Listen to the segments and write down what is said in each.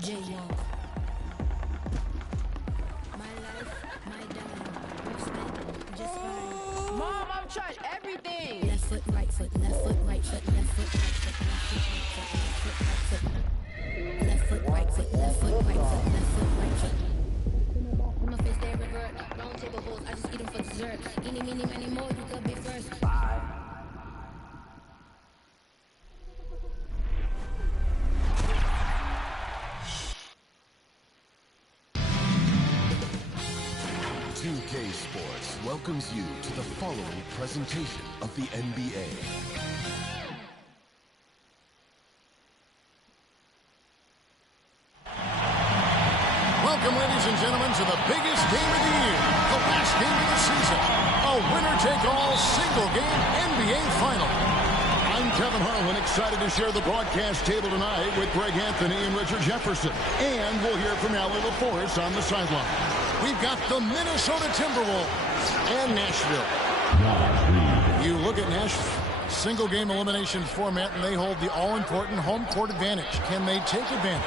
Jaywalk. My life, my dime. Spent just fine. Mom, I'm trying everything. Left foot, right foot, left foot, right foot, left foot, right foot, left foot, right foot, left foot, right foot, left foot, right foot, left foot, right foot. My face they revert. Round table hoes, I just eat them for dessert. Eeny, meeny, many more, you could be first. Sports welcomes you to the following presentation of the NBA. Welcome, ladies and gentlemen, to the biggest game of the year, the last game of the season, a winner-take-all single-game NBA Final. I'm Kevin Harlan, excited to share the broadcast table tonight with Greg Anthony and Richard Jefferson. And we'll hear from Allie LaForce on the sideline. We've got the Minnesota Timberwolves and Nashville. You look at Nashville, single-game elimination format, and they hold the all-important home court advantage. Can they take advantage?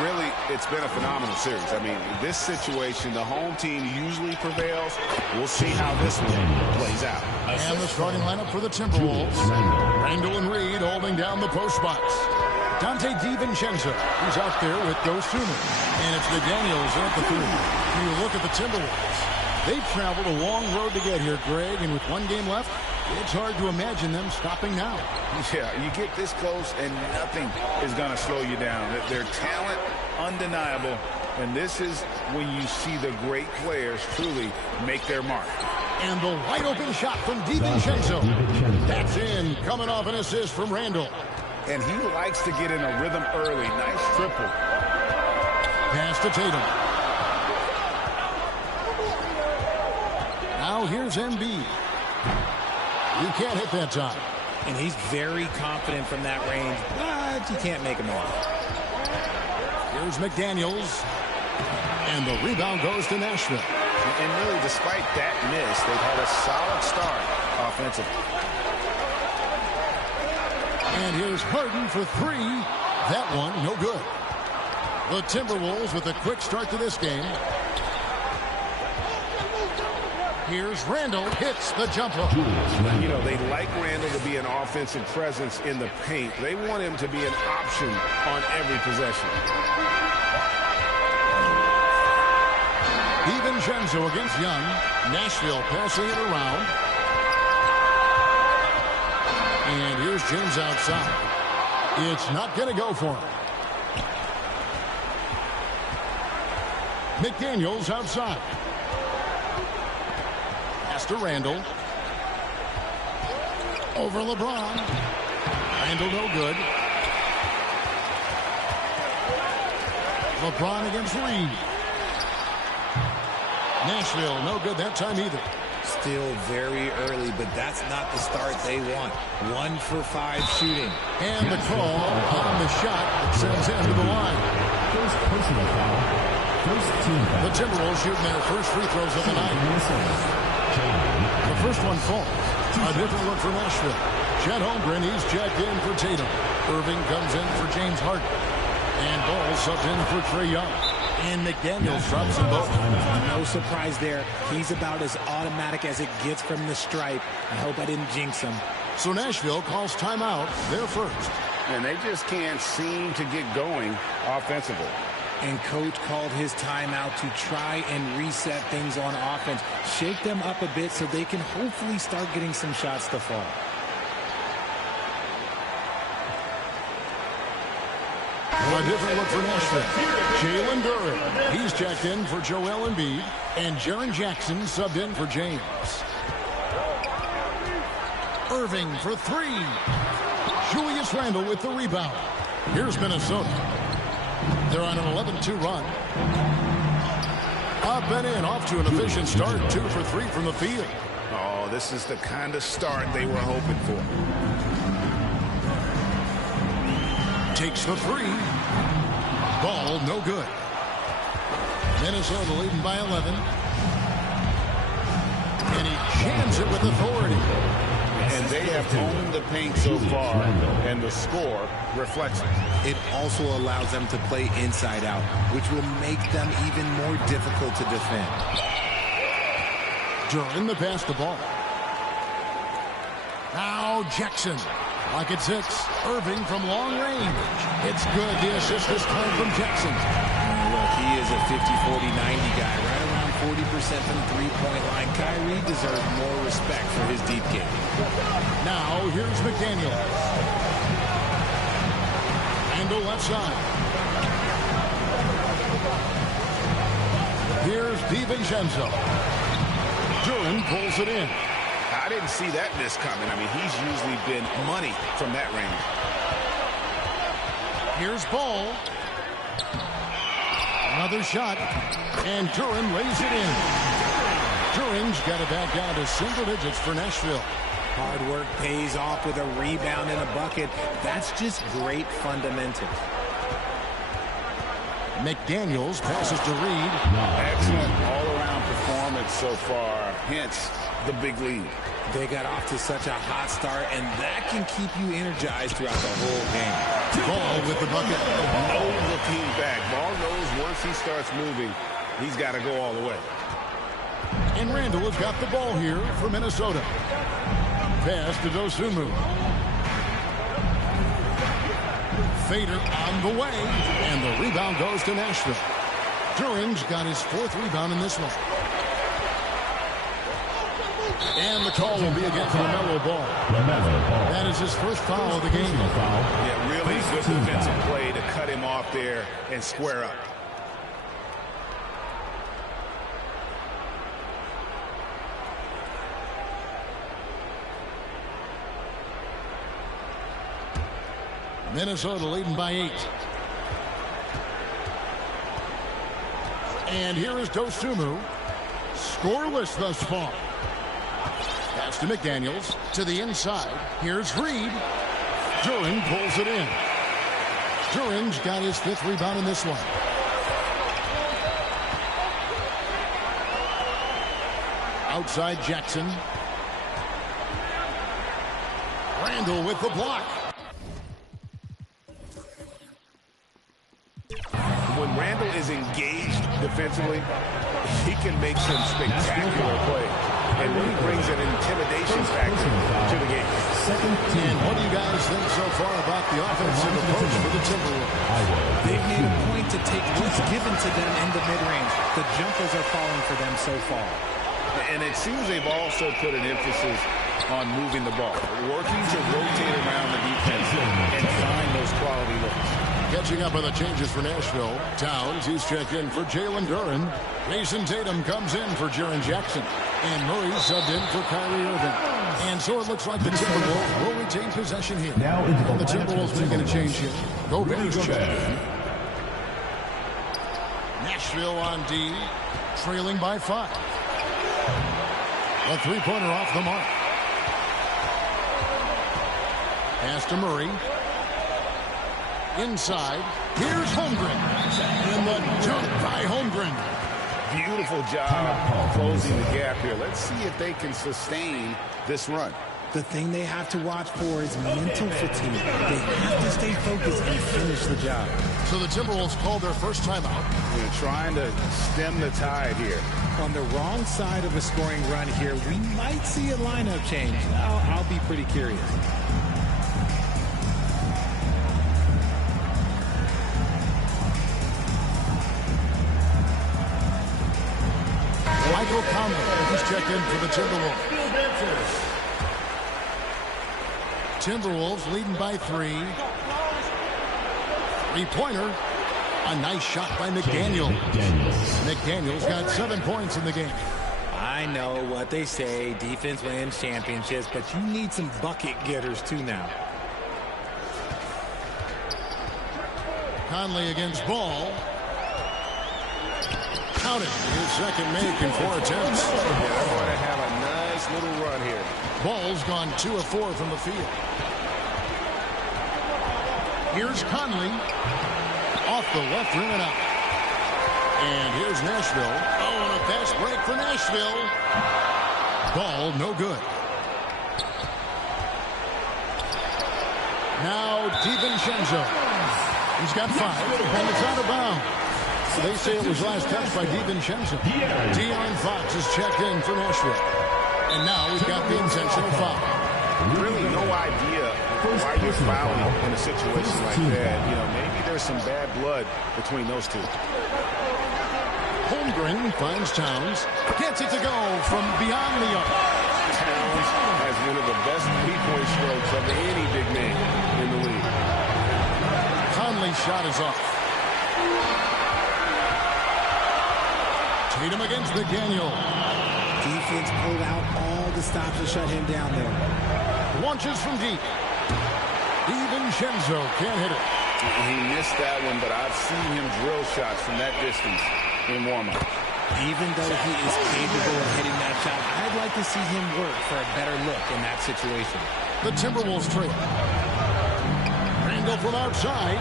Really, it's been a phenomenal series. I mean, this situation, the home team usually prevails. We'll see how this one plays out. And the starting lineup for the Timberwolves. Randall and Reed holding down the post box. Dante DiVincenzo, who's out there with Dosunmu. And it's McDaniels at the 3. When you look at the Timberwolves, they've traveled a long road to get here, Greg, and with one game left, it's hard to imagine them stopping now. Yeah, you get this close and nothing is going to slow you down. Their talent, undeniable. And this is when you see the great players truly make their mark. And the wide open shot from DiVincenzo. That's in, coming off an assist from Randall. And he likes to get in a rhythm early. Nice triple. Pass to Tatum. Now here's Embiid. You can't hit that time. And he's very confident from that range, but you can't make him off. Here's McDaniels. And the rebound goes to Nashville. And really, despite that miss, they've had a solid start offensively. And here's Harden for 3. That one, no good. The Timberwolves with a quick start to this game. Here's Randall, hits the jumper. You know, they like Randall to be an offensive presence in the paint. They want him to be an option on every possession. DiVincenzo against Young. Nashville passing it around. And here's James outside. It's not going to go for him. McDaniels outside. Pass to Randall. Over LeBron. Randall no good. LeBron against Reed. Nashville no good that time either. Still very early, but that's not the start they want. 1 for 5 shooting. And the call on the shot that sends him to the line. First personal foul. First team foul. The Timberwolves shooting their first free throws of the night. The first one falls. A different look for Nashville. Chet Holmgren, he's checked in for Tatum. Irving comes in for James Harden. And Ball subs in for Trae Young. And McDaniels drops them both. No surprise there. He's about as automatic as it gets from the stripe. I hope I didn't jinx him. So Nashville calls timeout, their first. And they just can't seem to get going offensively. And coach called his timeout to try and reset things on offense. Shake them up a bit so they can hopefully start getting some shots to fall. A different look for Nashville. Jalen Duren, he's checked in for Joel Embiid. And Jaren Jackson subbed in for James. Irving for 3. Julius Randle with the rebound. Here's Minnesota. They're on an 11-2 run. Up and in, off to an efficient start. 2 for 3 from the field. Oh, this is the kind of start they were hoping for. Takes the 3. Ball no good. Minnesota leading by 11. And he jams it with authority. And they have owned the paint so far, and the score reflects it. It also allows them to play inside out, which will make them even more difficult to defend. Duran the pass the ball. Now Jackson. Pocket six. Irving from long range. It's good. The assist this time from Jackson. Look, he is a 50-40-90 guy, right around 40% from the three-point line. Kyrie deserves more respect for his deep game. Now here's McDaniel. Randle left side. Here's DiVincenzo. Duran pulls it in. I didn't see that miss coming. I mean, he's usually been money from that range. Here's Ball. Another shot. And Duran lays it in. Duran's got it back down to single digits for Nashville. Hard work pays off with a rebound and a bucket. That's just great fundamentals. McDaniels passes to Reed. Excellent all-around performance so far. Hence the big lead. They got off to such a hot start, and that can keep you energized throughout the whole game. Ball with the bucket. No looking back. Ball knows once he starts moving, he's got to go all the way. And Randle has got the ball here for Minnesota. Pass to Dosunmu. Fader on the way, and the rebound goes to Nashville. Duran's got his fourth rebound in this one. And the call will be against LaMelo Ball. That is his first foul of the game. Yeah, really good defensive play to cut him off there and square up. Minnesota leading by 8. And here is Dosunmu. Scoreless thus far. Pass to McDaniels. To the inside. Here's Reed. Duran pulls it in. Duran's got his fifth rebound in this one. Outside Jackson. Randle with the block. When Randle is engaged defensively, he can make some spectacular plays. And when he brings an intimidation factor to the game. And what do you guys think so far about the offensive approach for the Timberwolves? They've made a point to take what's given to them in the mid-range. The jumpers are falling for them so far. And it seems they've also put an emphasis on moving the ball, working to rotate around the defense and find those quality looks. Catching up on the changes for Nashville. Towns, he's checked in for Jalen Duran. Jason Tatum comes in for Jaren Jackson. And Murray subbed in for Kyrie Irving. And so it looks like the Timberwolves will retain possession here. Now into the Timberwolves making a change here. Gobert's checked in. Nashville on D, trailing by 5. A three-pointer off the mark. Pass to Murray. Inside, here's Holmgren. And the dunk by Holmgren. Beautiful job closing the gap here. Let's see if they can sustain this run. The thing they have to watch for is mental fatigue. They have to stay focused and finish the job. So the Timberwolves called their first timeout. They're trying to stem the tide here. On the wrong side of a scoring run here, we might see a lineup change. I'll be pretty curious. Michael Conley, who's checked in for the Timberwolves. Timberwolves leading by 3. Three-pointer. A nice shot by McDaniels. McDaniels got 7 points in the game. I know what they say, defense wins championships, but you need some bucket getters too now. Conley against Ball. Counted. His second make in 4 attempts. They're going to have a nice little run here. Ball's gone 2 of 4 from the field. Here's Conley. Off the left rim and out. And here's Nashville. Oh, and a fast break for Nashville. Ball no good. Now DiVincenzo. He's got 5, and it's out of bounds. They say it was last touched by DiVincenzo. De'Aaron Fox is checked in for Nashville. And now we've got the intentional foul. Really no idea why you're fouling in a situation like that. You know, maybe there's some bad blood between those two. Holmgren finds Towns. Gets it to go from beyond the arc. Towns has one of the best three-point strokes of any big man in the league. Conley's shot is off. Tatum against McDaniel. Defense pulled out all the stops to shut him down there. Launches from deep. DiVincenzo can't hit it. He missed that one, but I've seen him drill shots from that distance in warm-up. Even though he is capable of hitting that shot, I'd like to see him work for a better look in that situation. The Timberwolves trail. Randall from outside.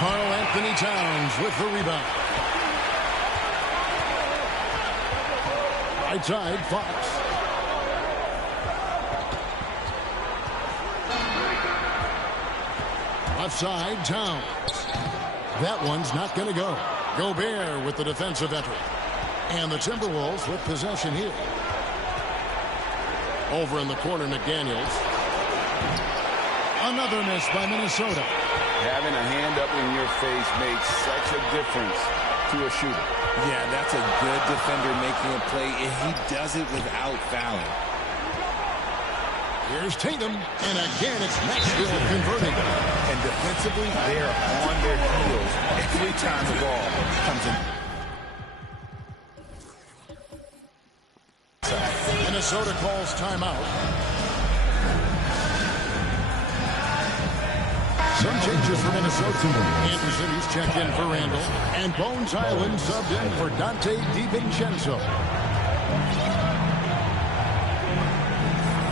Karl Anthony Towns with the rebound. Right side, Fox. Left side, Towns. That one's not going to go. Gobert with the defensive effort. And the Timberwolves with possession here. Over in the corner, McDaniels. Another miss by Minnesota. Having a hand up in your face makes such a difference to a shooter. Yeah, that's a good defender making a play, and he does it without fouling. Here's Tatum, and again it's Nashville converting. And defensively, they're on their heels every time the ball comes in. Minnesota calls timeout. Some changes for Minnesota. Anderson, he's checked in for Randall. And Bones Island subbed in for Dante DiVincenzo.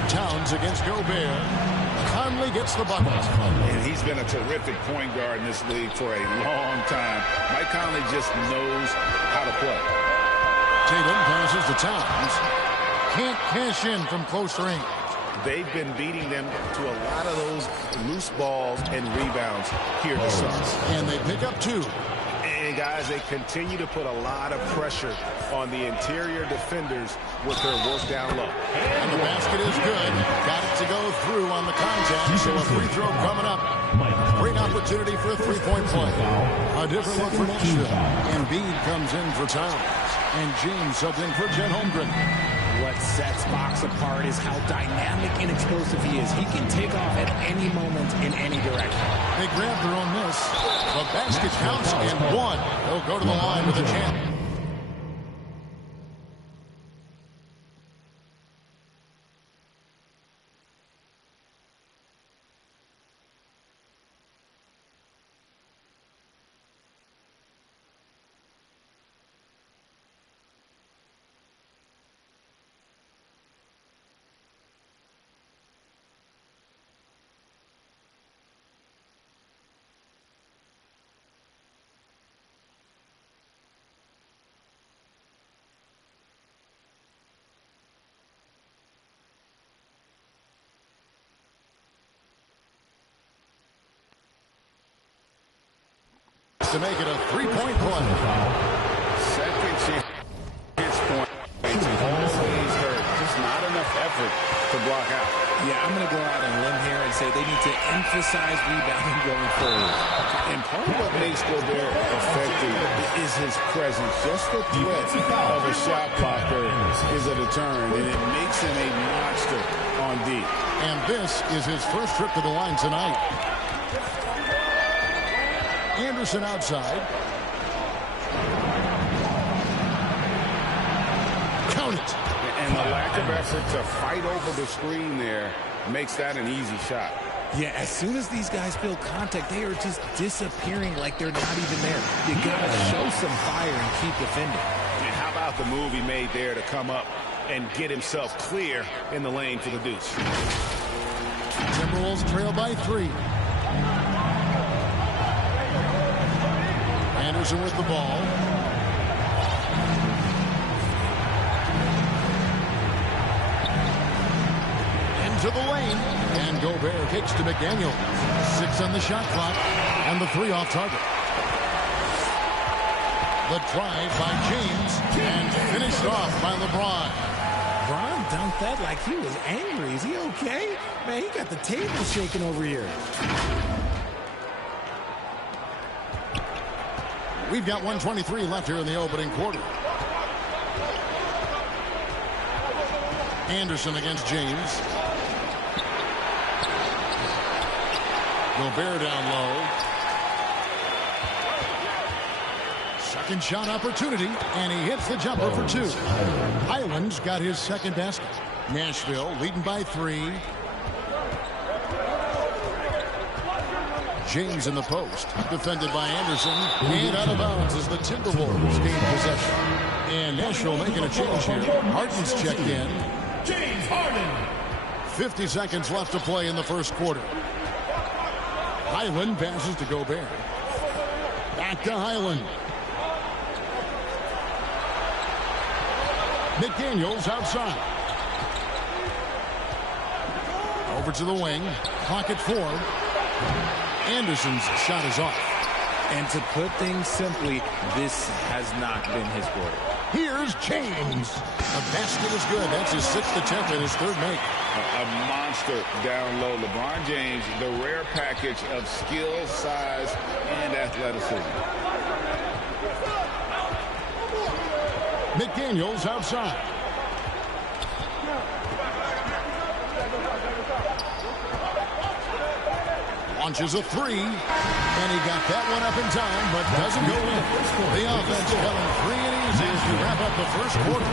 Towns against Gobert. Conley gets the bucket. And he's been a terrific point guard in this league for a long time. Mike Conley just knows how to play. Tatum passes to Towns. Can't cash in from close range. They've been beating them to a lot of those loose balls and rebounds here this summer. And they pick up 2. And guys, they continue to put a lot of pressure on the interior defenders with their work down low. And the basket is good. Got it to go through on the contact, so a free throw coming up. Great opportunity for a three-point play. A different look for Nashville. Embiid comes in for Towns. And James subs in for Chet Holmgren. What sets Fox apart is how dynamic and explosive he is. He can take off at any moment in any direction. They grab their own miss. The basket counts and 1. They'll go to the line with a chance. To make it a three-point play. Second chance point. It's always hurt. Just not enough effort to block out. Yeah, I'm going to go out on a limb here and say they need to emphasize rebounding going forward. And part of what makes Gobert effective is his presence. Just the threat of a shot blocker is a deterrent, and it makes him a monster on D. And this is his first trip to the line tonight. Anderson outside. Count it. And the lack of effort to fight over the screen there makes that an easy shot. Yeah, as soon as these guys feel contact, they are just disappearing like they're not even there. You got to show some fire and keep defending. And how about the move he made there to come up and get himself clear in the lane for the deuce? Timberwolves trail by 3. Anderson with the ball. into the lane. And Gobert kicks to McDaniel. 6 on the shot clock. And the 3 off target. The drive by James. And finished off by LeBron. LeBron dunked that like he was angry. Is he okay? Man, he got the table shaking over here. We've got 1:23 left here in the opening quarter. Anderson against James. Gobert down low. Second shot opportunity, and he hits the jumper for 2. Highland's got his second basket. Nashville leading by 3. James in the post, defended by Anderson, and out of bounds as the Timberwolves gain possession. And Nashville making a change here. Harden's checked in. James Harden. 50 seconds left to play in the first quarter. Highland passes to Gobert. Back to Highland. McDaniels outside. Over to the wing. Clock at 4. Anderson's shot is off. And to put things simply, this has not been his quarter. Here's James. The basket is good. That's his 6th attempt and his 3rd make. A monster down low. LeBron James, the rare package of skill, size, and athleticism. McDaniels outside. Launches a 3, and he got that one up in time, but doesn't go in. The offense coming free and easy as we wrap up the first quarter.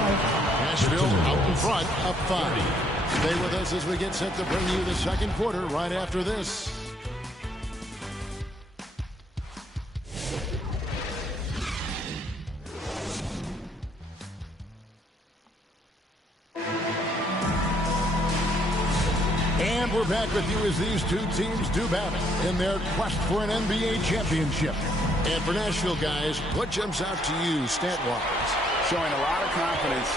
Nashville out in front, up 5. Stay with us as we get set to bring you the second quarter right after this. And we're back with you as these two teams do battle in their quest for an NBA championship. And for Nashville, guys, what jumps out to you stat-wise? Showing a lot of confidence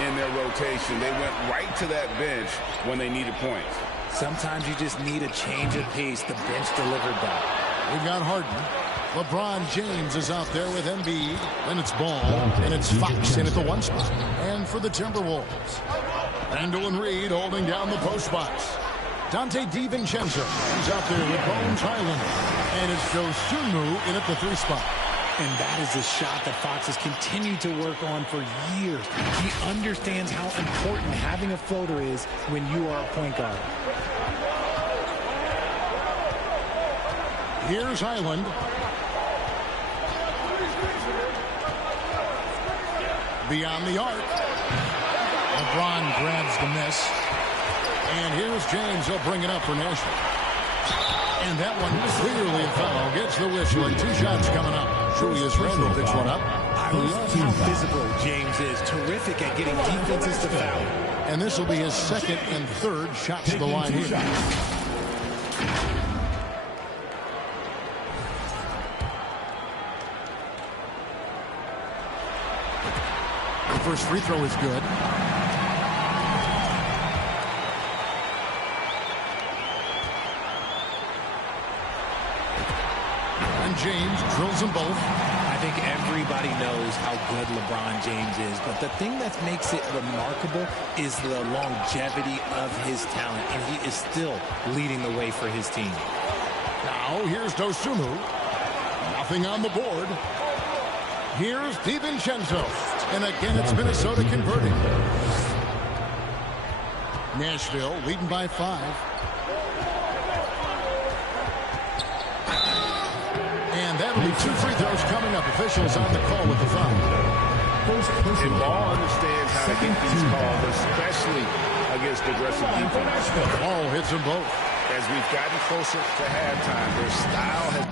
in their rotation. They went right to that bench when they needed points. Sometimes you just need a change of pace. The bench delivered that. We've got Harden. LeBron James is out there with Embiid. Then it's Ball. And it's Fox in at the 1 spot. And for the Timberwolves, Randall and Reed holding down the post spots. Dante DiVincenzo is out there with Bones Highland. And it's Joe Sumu in at the 3 spot. And that is a shot that Fox has continued to work on for years. He understands how important having a floater is when you are a point guard. Here's Highland. Beyond the arc. LeBron grabs the miss. And here's James. He'll bring it up for Nashville. And that one clearly a foul. Gets the whistle and 2 shots coming up. Julius Randle picks one up. I love how physical James is. Terrific at getting defenses to foul. And this will be his 2nd and 3rd shots to the line here. The first free throw is good. And James drills them both. I think everybody knows how good LeBron James is, but the thing that makes it remarkable is the longevity of his talent, and he is still leading the way for his team. Now here's Dosunmu. Nothing on the board. Here's DiVincenzo. And again, it's Minnesota converting. Nashville leading by 5. And that'll be 2 free throws coming up. Officials on the call with the foul. And Ball understands how to get these calls, especially against aggressive defense. Ball hits them both. As we've gotten closer to halftime, their style has...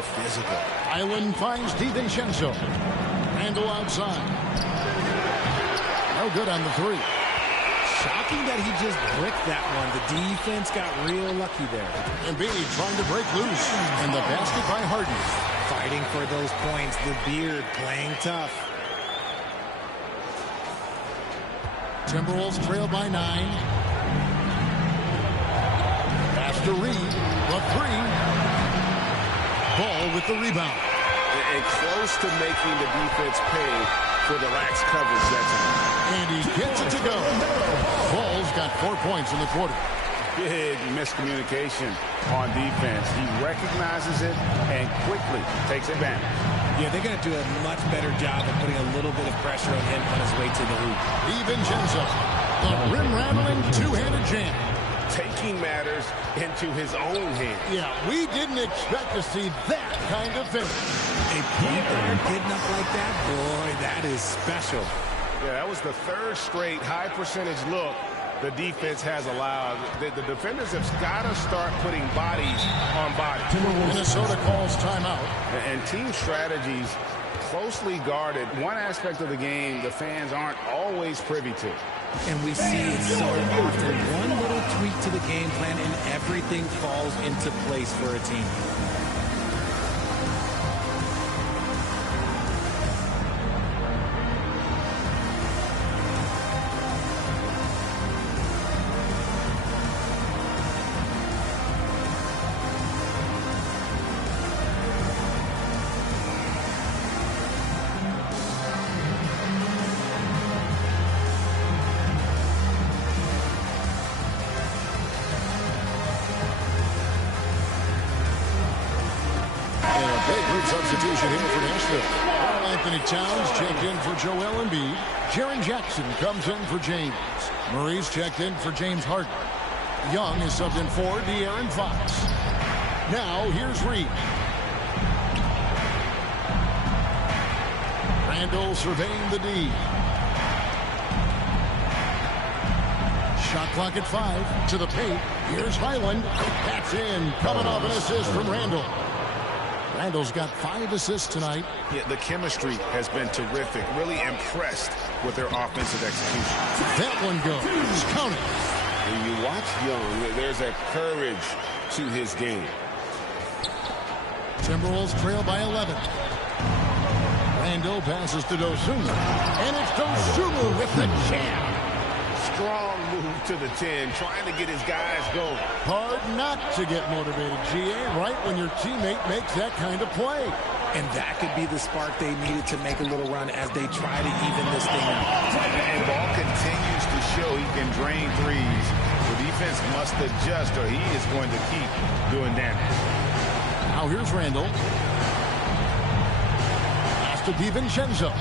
more physical. Highland finds DiVincenzo. Randall outside. No good on the three. Shocking that he just bricked that one. The defense got real lucky there. Embiid trying to break loose. And the basket by Harden. Fighting for those points. The Beard playing tough. Timberwolves trail by 9. Pass to Reed. The three. Ball with the rebound. And close to making the defense pay for the lax coverage that time. And he gets it to go. Ball's got 4 points in the quarter. Big miscommunication on defense. He recognizes it and quickly takes advantage. Yeah, they're going to do a much better job of putting a little bit of pressure on him on his way to the hoop. DiVincenzo, the rim-rattling two-handed jam. Taking matters into his own hands. Yeah, we didn't expect to see that kind of finish. A point guard getting up like that, boy, that is special. Yeah, that was the third straight high-percentage look the defense has allowed. The defenders have got to start putting bodies on bodies. Minnesota calls timeout. And team strategies closely guarded. One aspect of the game the fans aren't always privy to. And we see it so often. One little tweak to the game plan and everything falls into place for a team. Substitution here for Nashville. Anthony Towns checked in for Joel Embiid. Jaren Jackson comes in for James. Murray's checked in for James Harden. Young is subbed in for De'Aaron Fox. Now here's Reed. Randall surveying the D. Shot clock at 5 to the paint. Here's Highland. That's in. Coming off an assist from Randall. Randall's got 5 assists tonight. Yeah, the chemistry has been terrific. Really impressed with their offensive execution. That one goes. Count it. When you watch Young, there's a courage to his game. Timberwolves trail by 11. Randall passes to Dosunmu. And it's Dosunmu with the jam. Strong move to the 10, trying to get his guys going. Hard not to get motivated, GA, right when your teammate makes that kind of play. And that could be the spark they needed to make a little run as they try to even this thing out. And ball continues to show he can drain threes. The defense must adjust or he is going to keep doing damage. Now here's Randall. Pass to DiVincenzo.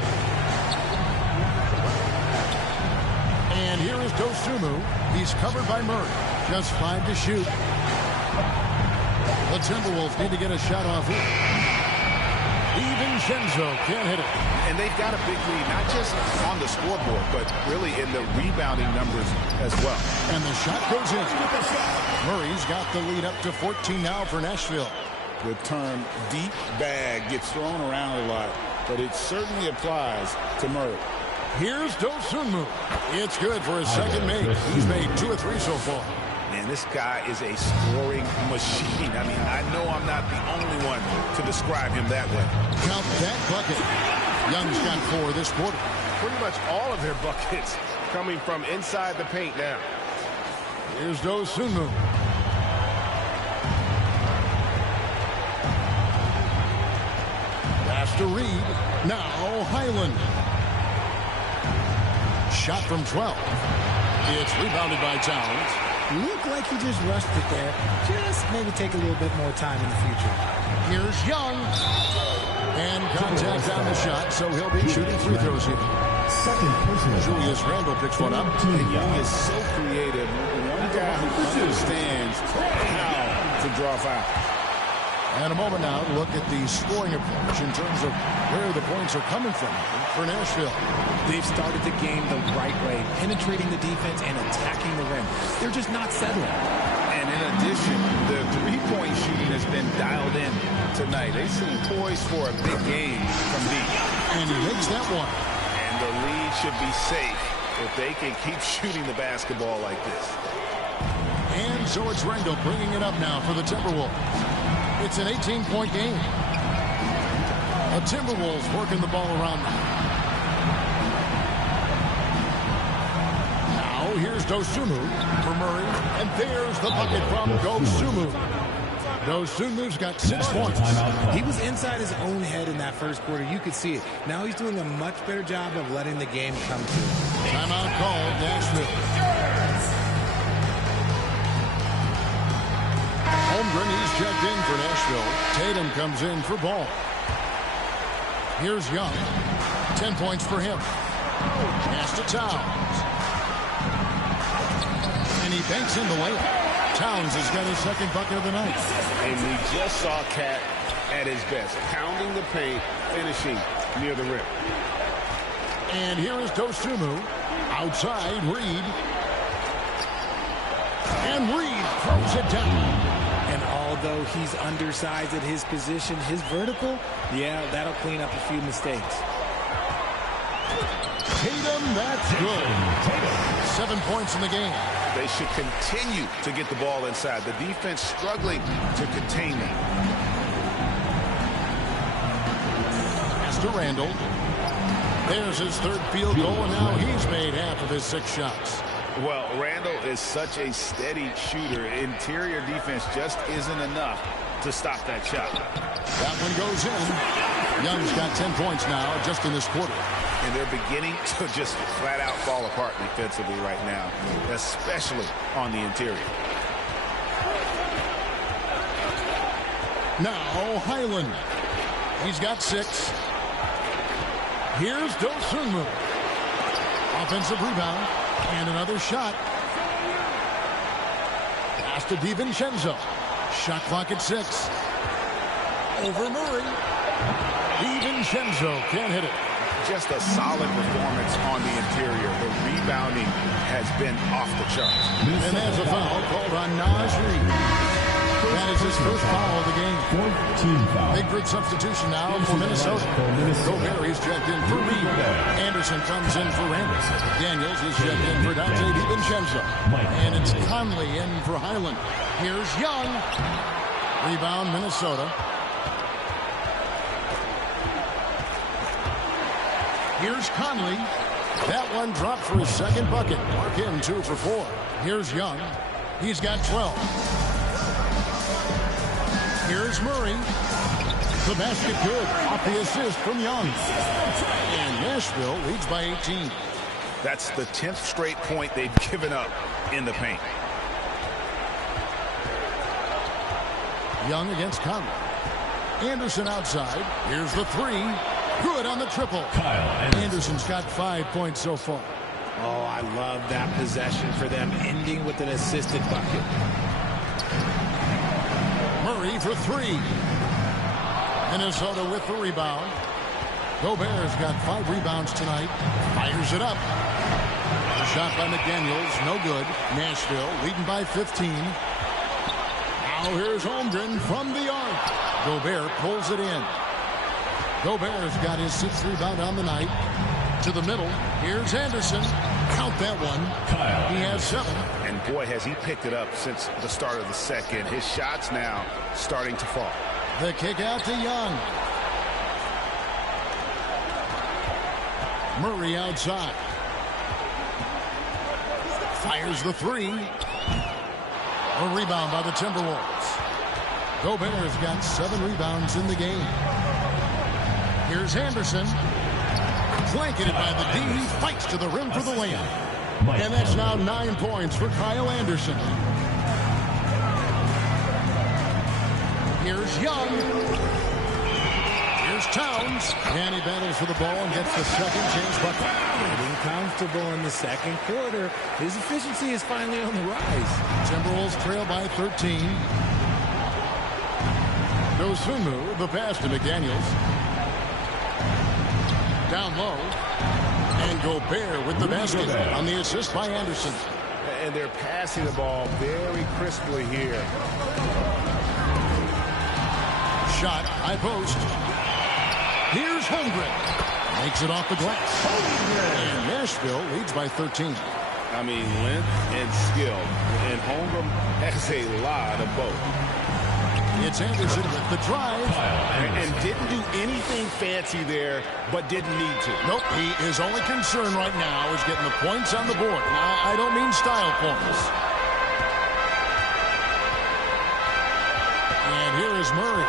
And here is Dosunmu. He's covered by Murray. Just 5 to shoot. The Timberwolves need to get a shot off here. DiVincenzo can't hit it. And they've got a big lead, not just on the scoreboard, but really in the rebounding numbers as well. And the shot goes in. Murray's got the lead up to 14 now for Nashville. The term deep bag gets thrown around a lot, but it certainly applies to Murray. Here's Dosunmu. It's good for his second make. He's made 2 of 3 so far. Man, this guy is a scoring machine. I mean, I know I'm not the only one to describe him that way. Count that bucket. Young's got 4 this quarter. Pretty much all of their buckets coming from inside the paint now. Here's Dosunmu. Pass to Reed. Now Highland. Shot from 12. It's rebounded by Towns. Looked like he just rushed it there. Just maybe take a little bit more time in the future. Here's Young. And contact on the shot, so he'll be shooting free throws here. Second personal. Julius Randle picks one up. And Young is so creative. One guy who understands how to draw fouls. And a moment now to look at the scoring approach in terms of where the points are coming from for Nashville. They've started the game the right way, penetrating the defense and attacking the rim. They're just not settling. And in addition, the three-point shooting has been dialed in tonight. They seem poised for a big game from deep. And he makes that one. And the lead should be safe if they can keep shooting the basketball like this. And so it's Randall bringing it up now for the Timberwolves. It's an 18-point game. The Timberwolves working the ball around now. Now here's Dosunmu for Murray. And there's the bucket from Dosunmu. Dosunmu's got 6 points. He was inside his own head in that first quarter. You could see it. Now he's doing a much better job of letting the game come to him. Timeout called, Nashville. Holmgren, he's checked in for Nashville. Tatum comes in for Ball. Here's Young. 10 points for him. Pass to Towns. And he banks in the layup. Towns has got his second bucket of the night. And we just saw Cat at his best, pounding the paint, finishing near the rim. And here is Dosunmu. Outside, Reed. And Reed throws it down. And although he's undersized at his position, his vertical, yeah, that'll clean up a few mistakes. Tatum, that's good. 7 points in the game. They should continue to get the ball inside. The defense struggling to contain them. Pass to Randall. There's his third field goal, and now he's made half of his 6 shots. Well, Randall is such a steady shooter. Interior defense just isn't enough to stop that shot. That one goes in. Young's got 10 points now just in this quarter. And they're beginning to just flat out fall apart defensively right now, especially on the interior. Now Highland. He's got 6. Here's Dosunmu. Offensive rebound. And another shot. Pass to DiVincenzo. Shot clock at 6. Over Murray. DiVincenzo can't hit it. Just a solid performance on the interior. The rebounding has been off the charts. And there's a foul called on Naz Reid. That is his first foul of the game. 14 foul. Big grid substitution now for Minnesota. Gobert is checked in for Reed. Anderson comes in for Randall. Daniels is checked in for Dante DiVincenzo. And it's Conley in for Highland. Here's Young. Rebound Minnesota. Here's Conley. That one dropped for his second bucket. Mark him 2 for 4. Here's Young. He's got 12. Here's Murray. The basket good. Off the assist from Young. And Nashville leads by 18. That's the 10th straight point they've given up in the paint. Young against Conley. Anderson outside. Here's the 3. Good on the triple. Kyle Anderson's got 5 points so far. Oh, I love that possession for them, ending with an assisted bucket. Murray for 3. Minnesota with the rebound. Gobert's got 5 rebounds tonight. Fires it up. A shot by McDaniels. No good. Nashville leading by 15. Now here's Holmgren from the arc. Gobert pulls it in. Gobert's got his 6th rebound on the night. To the middle. Here's Anderson. Count that one. Kyle. He has 7. And boy, has he picked it up since the start of the second. His shots now starting to fall. The kick out to Young. Murray outside. Fires the 3. A rebound by the Timberwolves. Gobert's got 7 rebounds in the game. Here's Anderson. Blanketed by the D. He fights to the rim for the layup. And that's now 9 points for Kyle Anderson. Here's Young. Here's Towns. And he battles for the ball and gets the second chance bucket. Getting comfortable in the second quarter. His efficiency is finally on the rise. Timberwolves trail by 13. Dosunmu, the pass to McDaniels. Down low. And Gobert with the basket on the assist by Anderson. And they're passing the ball very crisply here. shot, high post. Here's Holmgren. Makes it off the glass. And Nashville leads by 13. I mean, length and skill. And Holmgren has a lot of both. It's Anderson with the drive. And didn't do anything fancy there, but didn't need to. Nope, his only concern right now is getting the points on the board. Now, I don't mean style points. And here is Murray.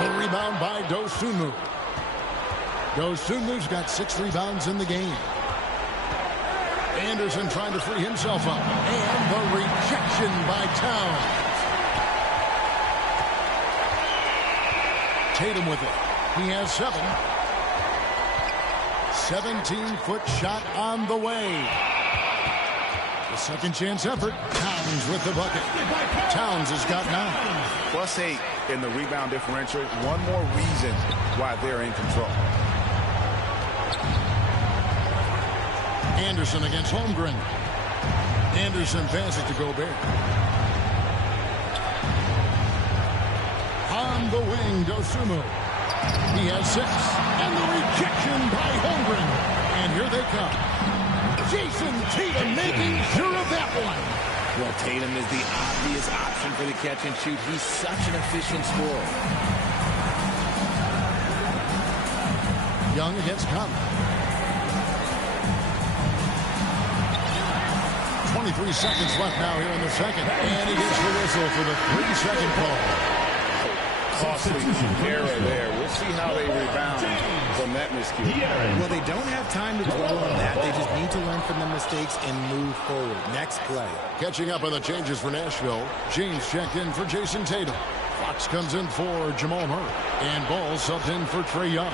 The rebound by Dosunmu. Dosunmu's got 6 rebounds in the game. Anderson trying to free himself up. And the rejection by Towns. Tatum with it. He has 7. 17-foot shot on the way. The second chance effort. Towns with the bucket. Towns has got 9. +8 in the rebound differential. One more reason why they're in control. Anderson against Holmgren. Anderson passes to Gobert. On the wing, Dosunmu. He has 6. And the rejection by Holmgren. And here they come. Jason Tatum making sure of that one. Well, Tatum is the obvious option for the catch and shoot. He's such an efficient scorer. Young against Conley. 23 seconds left now here in the second. And he gets the whistle for the 3-second call. Costly error there. We'll see how they rebound from that miscue. Well, they don't have time to dwell on that. They just need to learn from the mistakes and move forward. Next play. Catching up on the changes for Nashville. James checked in for Jason Tatum. Fox comes in for Jamal Murray. And Ball subbed in for Trae Young.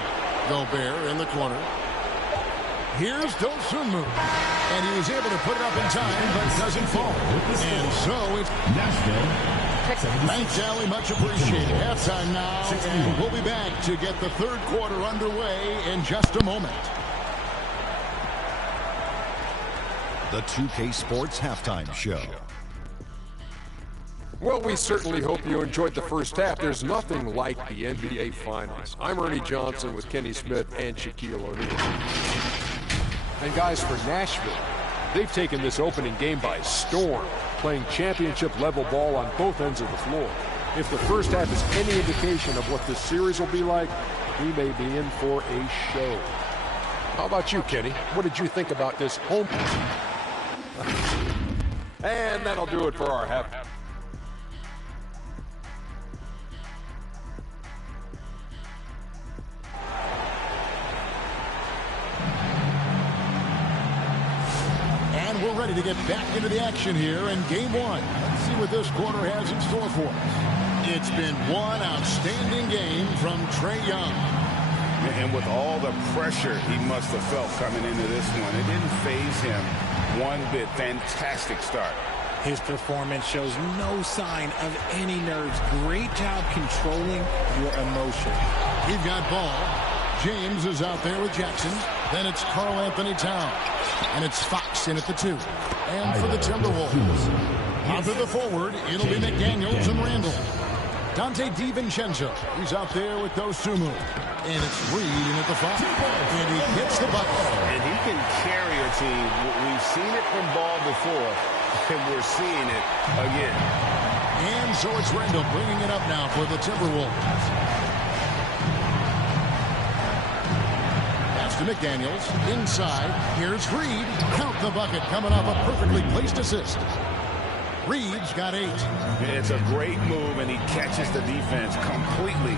Gobert in the corner. Here's Dosunmu. And he was able to put it up in time, but it doesn't fall. And so it's Nashville. Thanks, Allie. Much appreciated. Halftime now, and we'll be back to get the third quarter underway in just a moment. The 2K Sports Halftime Show. Well, we certainly hope you enjoyed the first half. There's nothing like the NBA Finals. I'm Ernie Johnson with Kenny Smith and Shaquille O'Neal. And guys, for Nashville, they've taken this opening game by storm, playing championship-level ball on both ends of the floor. If the first half is any indication of what this series will be like, we may be in for a show. How about you, Kenny? What did you think about this home? And that'll do it for our half. And we're ready to get back into the action here in Game 1. Let's see what this quarter has in store for us. It's been one outstanding game from Trae Young. And with all the pressure he must have felt coming into this one, it didn't faze him one bit. Fantastic start. His performance shows no sign of any nerves. Great job controlling your emotion. We've got Ball. James is out there with Jackson. Then it's Karl Anthony Towns. And it's Fox in at the 2. And for the Timberwolves, out to the forward, it'll be McDaniels and Randall. Dante DiVincenzo, he's out there with Dosunmu. And it's Reed in at the 5. And he hits the bucket. And he can carry a team. We've seen it from Ball before, and we're seeing it again. And so it's Randall bringing it up now for the Timberwolves. To McDaniels, inside, here's Reed, count the bucket, coming off a perfectly placed assist. Reed's got 8. It's a great move, and he catches the defense completely